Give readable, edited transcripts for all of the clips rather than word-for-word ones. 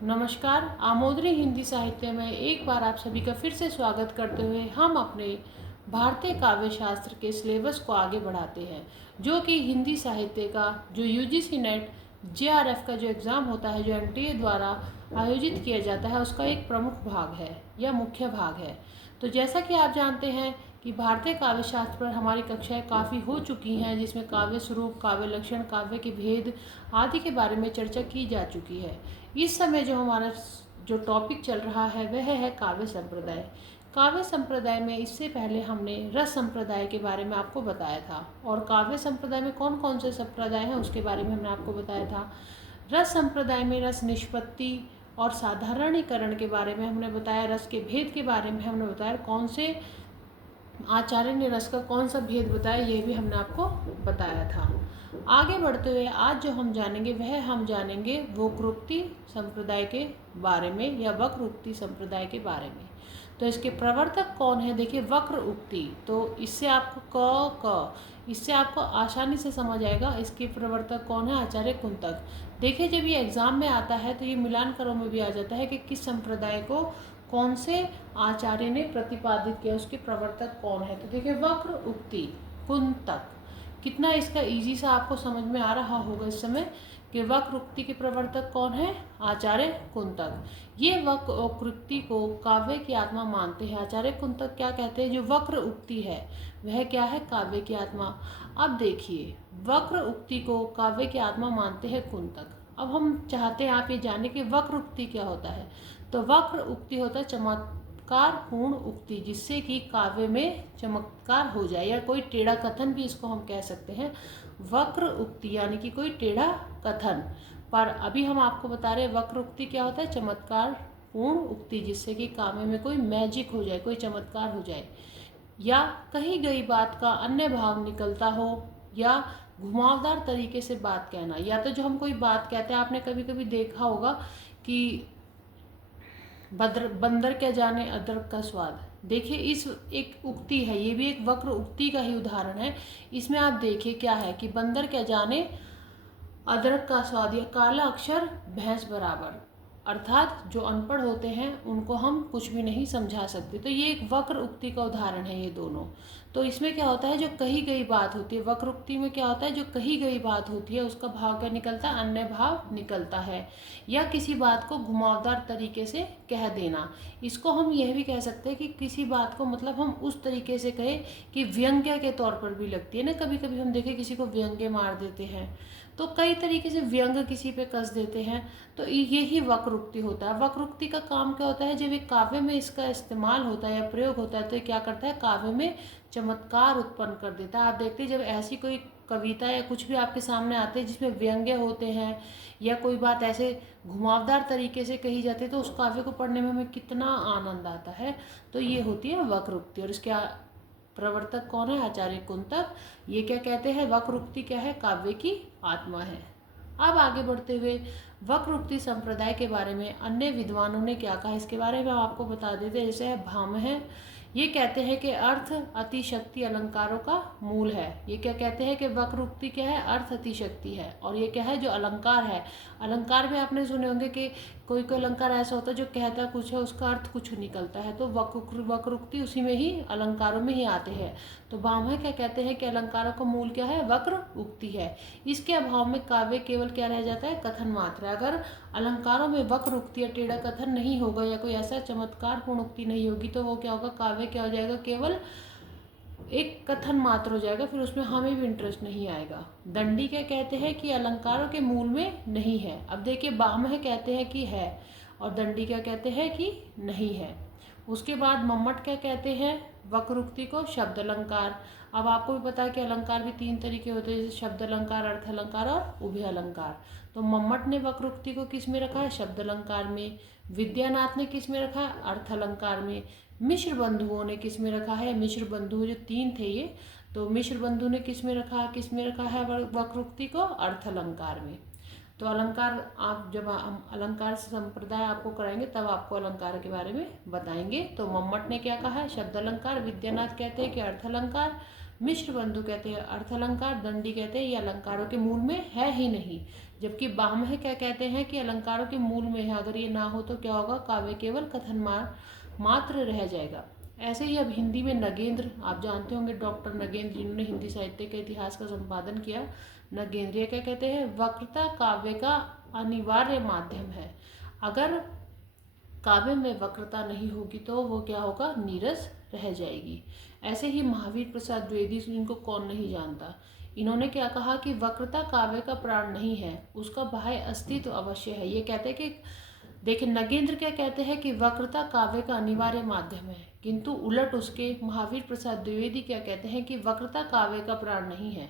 नमस्कार। आमोदरी हिंदी साहित्य में एक बार आप सभी का फिर से स्वागत करते हुए हम अपने भारतीय काव्य शास्त्र के सिलेबस को आगे बढ़ाते हैं, जो कि हिंदी साहित्य का जो यूजीसी नेट जेआरएफ का जो एग्ज़ाम होता है, जो एनटीए द्वारा आयोजित किया जाता है, उसका एक प्रमुख भाग है या मुख्य भाग है। तो जैसा कि आप जानते हैं कि भारतीय काव्य शास्त्र पर हमारी कक्षाएं काफ़ी हो चुकी हैं, जिसमें काव्य स्वरूप, काव्य लक्षण, काव्य के भेद आदि के बारे में चर्चा की जा चुकी है। इस समय जो हमारा जो टॉपिक चल रहा है वह है काव्य संप्रदाय। काव्य संप्रदाय में इससे पहले हमने रस संप्रदाय के बारे में आपको बताया था, और काव्य संप्रदाय में कौन कौन से संप्रदाय हैं उसके बारे में हमने आपको बताया था। रस संप्रदाय में रस निष्पत्ति और साधारणीकरण के बारे में हमने बताया, रस के भेद के बारे में हमने बताया, कौन से आचार्य ने रस का कौन सा भेद बताया ये भी हमने आपको बताया था। आगे बढ़ते हुए आज जो हम जानेंगे वह हम जानेंगे वक्रोक्ति संप्रदाय के बारे में या वक्रोक्ति संप्रदाय के बारे में। तो इसके प्रवर्तक कौन है? देखिए, वक्र उक्ति, तो इससे आपको इससे आपको आसानी से समझ आएगा इसके प्रवर्तक कौन है। आचार्य कुंतक। देखिए, जब ये एग्जाम में आता है तो ये मिलान करों में भी आ जाता है कि किस संप्रदाय को कौन से आचार्य ने प्रतिपादित किया, उसके प्रवर्तक कौन है। तो देखिए, वक्र उक्ति कुंतक, कितना इसका इजी सा आपको समझ में आ रहा होगा इस समय कि वक्र उक्ति के प्रवर्तक कौन है? आचार्य कुंतक। ये वक्र उक्ति को काव्य की आत्मा मानते हैं। आचार्य कुंतक क्या कहते हैं? जो वक्र उक्ति है वह क्या है? काव्य की आत्मा। अब देखिए, वक्र उक्ति को काव्य की आत्मा मानते हैं कुंतक। अब हम चाहते हैं आप ये जाने कि वक्र उक्ति क्या होता है। तो वक्र उक्ति होता है चमत्कार पूर्ण उक्ति, जिससे कि काव्य में चमत्कार हो जाए, या कोई टेढ़ा कथन भी इसको हम कह सकते हैं। वक्र उक्ति यानी कि कोई टेढ़ा कथन। पर अभी हम आपको बता रहे हैं वक्र उक्ति क्या होता है? चमत्कार पूर्ण उक्ति, जिससे कि काव्य में कोई मैजिक हो जाए, कोई चमत्कार हो जाए, या कही गई बात का अन्य भाव निकलता हो, या घुमावदार तरीके से बात कहना। या तो जो हम कोई बात कहते हैं, आपने कभी कभी देखा होगा कि बंदर क्या जाने अदरक का स्वाद। देखिए, इस एक उक्ति है, ये भी एक वक्र उक्ति का ही उदाहरण है। इसमें आप देखिए क्या है कि बंदर क्या जाने अदरक का स्वाद, या काला अक्षर भैंस बराबर, अर्थात जो अनपढ़ होते हैं उनको हम कुछ भी नहीं समझा सकते। तो ये एक वक्र उक्ति का उदाहरण है ये दोनों। तो इसमें क्या होता है, जो कही गई बात होती है, वक्र उक्ति में क्या होता है, जो कही गई बात होती है उसका भाव क्या निकलता है? अन्य भाव निकलता है, या किसी बात को घुमावदार तरीके से कह देना। इसको हम यह भी कह सकते हैं कि किसी बात को मतलब हम उस तरीके से कहें कि व्यंग्य के तौर पर भी लगती है ना। कभी कभी हम देखें किसी को व्यंग्य मार देते हैं, तो कई तरीके से व्यंग किसी पे कस देते हैं। तो यही वक्रोक्ति होता है। वक्रोक्ति का काम क्या होता है? जब एक काव्य में इसका इस्तेमाल होता है या प्रयोग होता है तो ये क्या करता है? काव्य में चमत्कार उत्पन्न कर देता है। आप देखते हैं जब ऐसी कोई कविता या कुछ भी आपके सामने आते हैं जिसमें व्यंग्य होते हैं, या कोई बात ऐसे घुमावदार तरीके से कही जाती है, तो उस काव्य को पढ़ने में हमें कितना आनंद आता है। तो ये होती है वक्रोक्ति। और इसके प्रवर्तक कौन है? आचार्य कुंतक। ये क्या कहते हैं? वक्रोक्ति क्या है? काव्य की आत्मा है। अब आगे बढ़ते हुए वक्रोक्ति संप्रदाय के बारे में अन्य विद्वानों ने क्या कहा, इसके बारे में आपको बता देते हैं। जैसे है भामह, ये कहते हैं कि अर्थ अतिशक्ति अलंकारों का मूल है। ये क्या कहते हैं कि वक्रोक्ति क्या है? अर्थ अतिशक्ति है। और ये क्या है? जो अलंकार है, अलंकार में आपने सुने होंगे कि कोई कोई अलंकार ऐसा होता है जो कहता कुछ है, उसका अर्थ कुछ निकलता है। तो वक्रोक्ति उसी में ही, अलंकारों में ही आते हैं। तो भामह क्या कहते हैं कि अलंकारों का मूल क्या है? वक्र उक्ति है। इसके अभाव में काव्य केवल क्या रह जाता है? कथन मात्र। अगर अलंकारों में वक्र उक्ति या टेढ़ा कथन नहीं होगा, या कोई ऐसा चमत्कार पूर्ण उक्ति नहीं होगी, तो वो क्या होगा? काव्य क्या हो जाएगा? केवल एक कथन मात्र हो जाएगा, फिर उसमें हमें भी इंटरेस्ट नहीं आएगा। दंडी क्या कहते हैं कि अलंकारों के मूल में नहीं है। अब देखिए, भामह कहते हैं कि है, और दंडी क्या कहते हैं कि नहीं है। उसके बाद मम्मट क्या कहते हैं? वक्रोक्ति को शब्द अलंकार। अब आपको भी पता है कि अलंकार भी तीन तरीके होते हैं, जैसे शब्द अलंकार, अर्थ अलंकार और उभय अलंकार। तो मम्मट ने वक्रोक्ति को किस में रखा है? शब्द अलंकार में। विद्यानाथ ने किस में रखा है? अर्थ अलंकार में। मिश्र बंधुओं ने किस में रखा है? मिश्र बंधु जो तीन थे ये, तो मिश्र बंधु ने किस में रखा है? किस में रखा है वक्रोक्ति को? अर्थ अलंकार में। तो अलंकार, आप जब हम अलंकार संप्रदाय आपको कराएंगे तब आपको अलंकार के बारे में बताएंगे। तो मम्मट ने क्या कहा है? शब्द अलंकार। विद्यानाथ कहते हैं कि अर्थ अलंकार। मिश्र बंधु कहते हैं अर्थालंकार, दंडी कहते हैं ये अलंकारों के मूल में है ही नहीं। जबकि बाह्य क्या कहते हैं कि अलंकारों के मूल में है, अगर ये ना हो तो क्या होगा, काव्य केवल कथन मात्र रह जाएगा। ऐसे ही अब हिंदी में नगेंद्र, आप जानते होंगे डॉक्टर नगेंद्र जिन्होंने हिंदी साहित्य के इतिहास का संपादन किया। नगेंद्र क्या कहते हैं, वक्रता काव्य का अनिवार्य माध्यम है। अगर काव्य में वक्रता नहीं होगी तो वो क्या होगा, नीरस रह जाएगी। ऐसे ही महावीर प्रसाद द्विवेदी, इनको कौन नहीं जानता, इन्होंने क्या कहा कि वक्रता काव्य का प्राण नहीं है, उसका बाह्य अस्तित्व अवश्य है। ये कहते हैं कि देखिए नगेंद्र क्या कहते हैं कि वक्रता काव्य का अनिवार्य माध्यम है, किंतु उलट उसके महावीर प्रसाद द्विवेदी क्या कहते हैं कि वक्रता काव्य का प्राण नहीं है,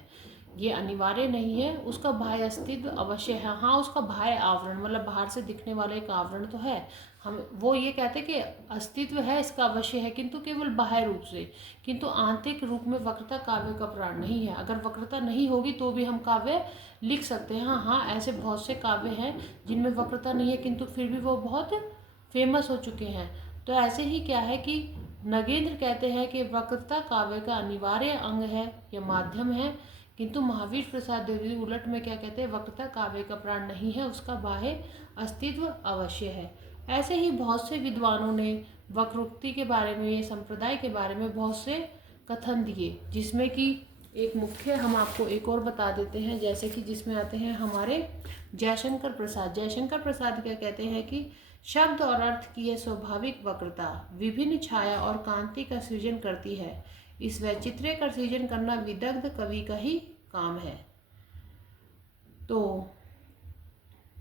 ये अनिवार्य नहीं है, उसका बाह्य अस्तित्व अवश्य है। हाँ, उसका बाह्य आवरण मतलब बाहर से दिखने वाला एक आवरण तो है, हम वो ये कहते हैं कि अस्तित्व है इसका अवश्य है, किंतु केवल बाह्य रूप से, किंतु आंतरिक रूप में वक्रता काव्य का प्राण नहीं है। अगर वक्रता नहीं होगी तो भी हम काव्य लिख सकते हैं। हाँ, ऐसे बहुत से काव्य हैं जिनमें वक्रता नहीं है किंतु फिर भी वो बहुत फेमस हो चुके हैं। तो ऐसे ही क्या है कि नगेंद्र कहते हैं कि वक्रता काव्य का अनिवार्य अंग है या माध्यम है, किंतु महावीर प्रसाद द्विवेदी उलट में क्या कहते हैं, वक्रता काव्य का प्राण नहीं है, उसका बाह्य अस्तित्व अवश्य है। ऐसे ही बहुत से विद्वानों ने वक्रोक्ति के बारे में, ये संप्रदाय के बारे में बहुत से कथन दिए, जिसमें कि एक मुख्य हम आपको एक और बता देते हैं, जैसे कि जिसमें आते हैं हमारे जयशंकर प्रसाद। जयशंकर प्रसाद क्या कहते हैं कि शब्द और अर्थ की यह स्वाभाविक वक्रता विभिन्न छाया और कांति का सृजन करती है। इस वैचित्र्य का सृजन करना विदग्ध कवि का ही काम है। तो